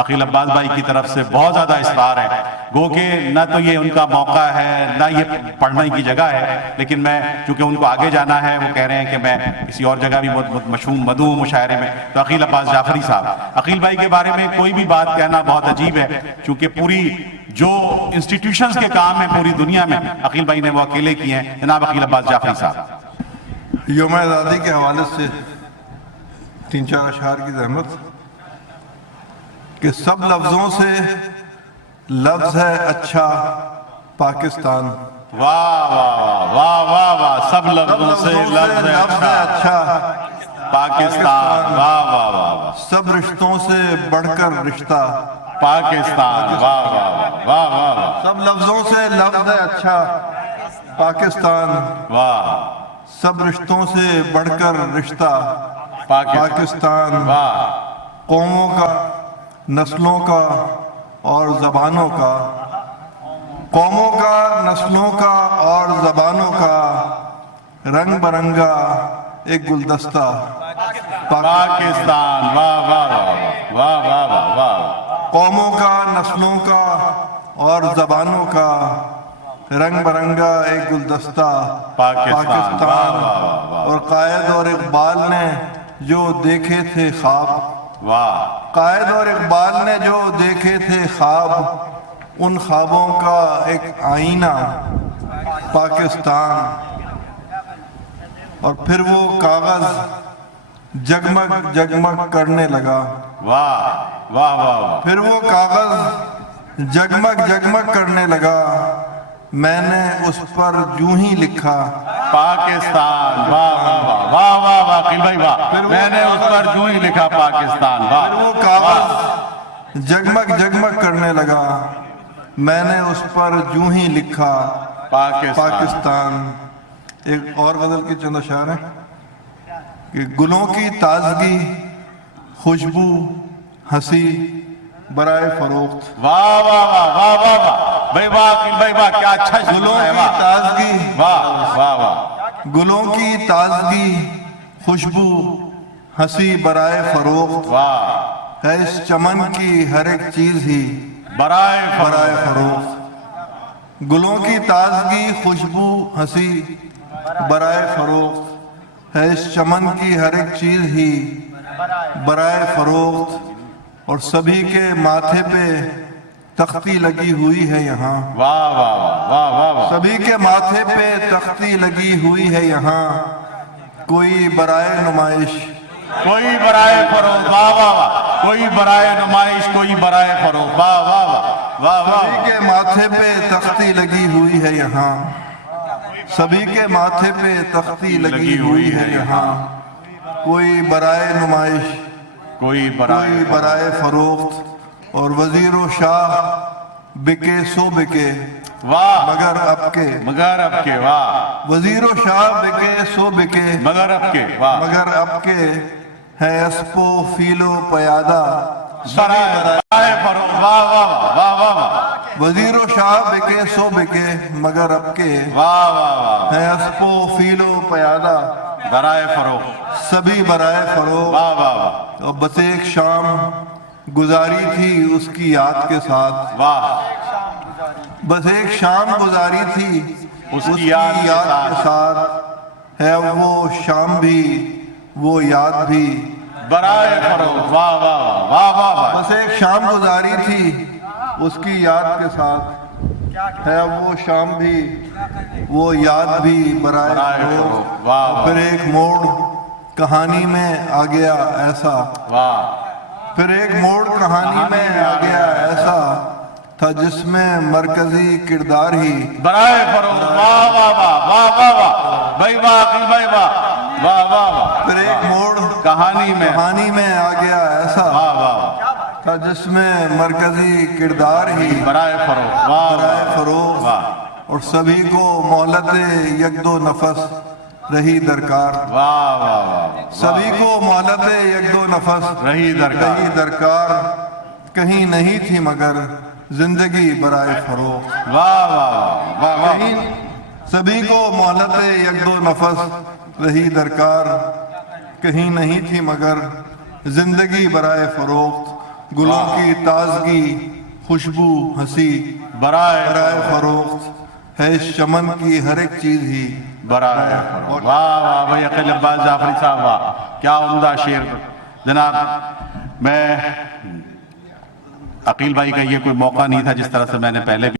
عقیل عباس بھائی کی طرف سے بہت زیادہ اصرار ہے، گو کہ نہ تو یہ ان کا موقع ہے نہ یہ پڑھنے کی جگہ ہے، لیکن میں چونکہ ان کو آگے جانا ہے، وہ کہہ رہے ہیں کہ میں کسی اور جگہ بھی بہت مدعو مشاعرے میں، تو عقیل عباس جعفری صاحب، عقیل بھائی کے بارے میں کوئی بھی بات کہنا بہت عجیب ہے، چونکہ پوری جو انسٹیٹیوشنز کے کام ہیں پوری دنیا میں عقیل بھائی نے وہ اکیلے کیے ہیں۔ جناب عقیل عباس جعفری صاحب۔ یوم آزادی کے حوالے سے 3-4 اشعار کی زحمت کہ سب لفظوں سے لفظ ہے اچھا پاکستان، واہ واہ واہ واہ واہ، سب لفظوں سے لفظ ہے اچھا پاکستان، واہ واہ واہ، سب رشتوں سے بڑھ کر رشتہ پاکستان، واہ واہ واہ واہ، سب لفظوں سے لفظ ہے اچھا پاکستان، واہ، سب رشتوں سے بڑھ کر رشتہ پاکستان، واہ، قوموں کا، نسلوں کا اور زبانوں کا، قوموں کا، نسلوں کا اور زبانوں کا رنگ برنگا ایک گلدستہ پاکستان، واہ واہ واہ واہ واہ واہ، قوموں کا، نسلوں کا اور زبانوں کا رنگ برنگا ایک گلدستہ پاکستان، اور قائد اور اقبال نے جو دیکھے تھے خواب، واہ، قائد اور اقبال نے جو دیکھے تھے خواب، ان خوابوں کا ایک آئینہ پاکستان، اور پھر وہ کاغذ جگمگ جگمگ کرنے لگا، واہ واہ واہ، پھر وہ کاغذ جگمگ جگمگ کرنے لگا، میں نے اس پر یوں ہی لکھا پاکستان، واہ واہ واہ واہ واہ واہ، عقیل بھائی واہ، میں نے اس پر یوں ہی لکھا پاکستان، واہ، پھر وہ کاغذ جگمگ جگمگ کرنے لگا، میں نے اس پر یوں ہی لکھا پاکستان۔ ایک اور غزل کی چند اشعار ہیں کہ گلوں کی تازگی، خوشبو، ہنسی برائے فروخت، واہ واہ واہ واہ واہ واہ، بھائی واہ عقیل بھائی واہ، کیا اچھا گلوں ہے، کی واہ تازگی، واہ واہ واہ، گلوں کی تازگی، خوشبو، ہنسی برائے فروخت، واہ، ہے اس چمن کی ہر ایک چیز ہی برائے برائے فروخت، گلوں کی تازگی، خوشبو، ہنسی برائے فروخت، ہے اس چمن کی ہر ایک چیز ہی برائے فروخت، اور سبھی کے ماتھے پہ تختی لگی ہوئی ہے یہاں، واہ واہ واہ واہ واہ، سبھی کے ماتھے پہ تختی لگی ہوئی ہے یہاں، کوئی برائے نمائش، کوئی برائے فروغ، واہ واہ واہ، کوئی برائے نمائش، کوئی برائے فروغ، واہ واہ واہ واہ واہ، سبھی کے ماتھے پہ تختی لگی ہوئی ہے یہاں، سبھی کے ماتھے پہ تختی لگی ہوئی ہے یہاں، کوئی برائے نمائش، کوئی کوئی برائے فروخت، اور وزیر و شاہ بکے سو بکے واہ، مگر اب کے، مگر اب کے، واہ، وزیر و شاہ بکے سو بکے مگر اب کے، واہ، مگر اب کے، ہے اسپ و فیل و پیادہ برائے فروغ، واہ واہ واہ واہ واہ، وزیر و شاہ بکے سو بکے مگر اب کے، واہ واہ واہ، ہے اسپ و فیل و پیادہ برائے فروغ، سبھی برائے فروغ، واہ واہ واہ، اور بس ایک شام گزاری تھی اس کی یاد کے ساتھ، واہ، بس ایک شام گزاری تھی اس کی یاد کے ساتھ، ہے وہ شام بھی وہ یاد بھی برائے فروغ، واہ واہ واہ واہ واہ، بس ایک شام گزاری تھی اس کی یاد کے ساتھ، ہے وہ شام بھی وہ یاد بھی برائے فروغ، واہ، پھر ایک موڑ کہانی میں آ گیا ایسا، واہ، پھر ایک موڑ کہانی میں آ گیا ایسا تھا جس میں مرکزی کردار ہی برائے فروغ، واہ واہ واہ واہ واہ واہ، بھائی واہ عقیل بھائی واہ واہ واہ واہ، پھر ایک موڑ کہانی میں آ گیا ایسا واہ واہ، تھا جس میں مرکزی کردار ہی برائے فروغ، واہ برائے فروغ، اور سبھی کو مہلت یک دو نفس رہی درکار، واہ واہ واہ، سبھی کو مہلت یک دو نفس رہی درکار، کہیں نہیں تھی مگر زندگی برائے فروغ، واہ واہ واہ واہ، سبھی کو مہلت یک دو نفس رہی درکار، کہیں نہیں تھی مگر زندگی برائے فروخت، گلوں کی تازگی خوشبو ہنسی برائے برائے فروخت ہے، اس چمن کی ہر ایک چیز ہی برائے واہ واہ بھائی عقیل عباس جعفری صاحب، واہ کیا عمدہ شعر جناب. میں عقیل بھائی کا یہ کوئی موقع نہیں تھا، جس طرح سے میں نے پہلے بھی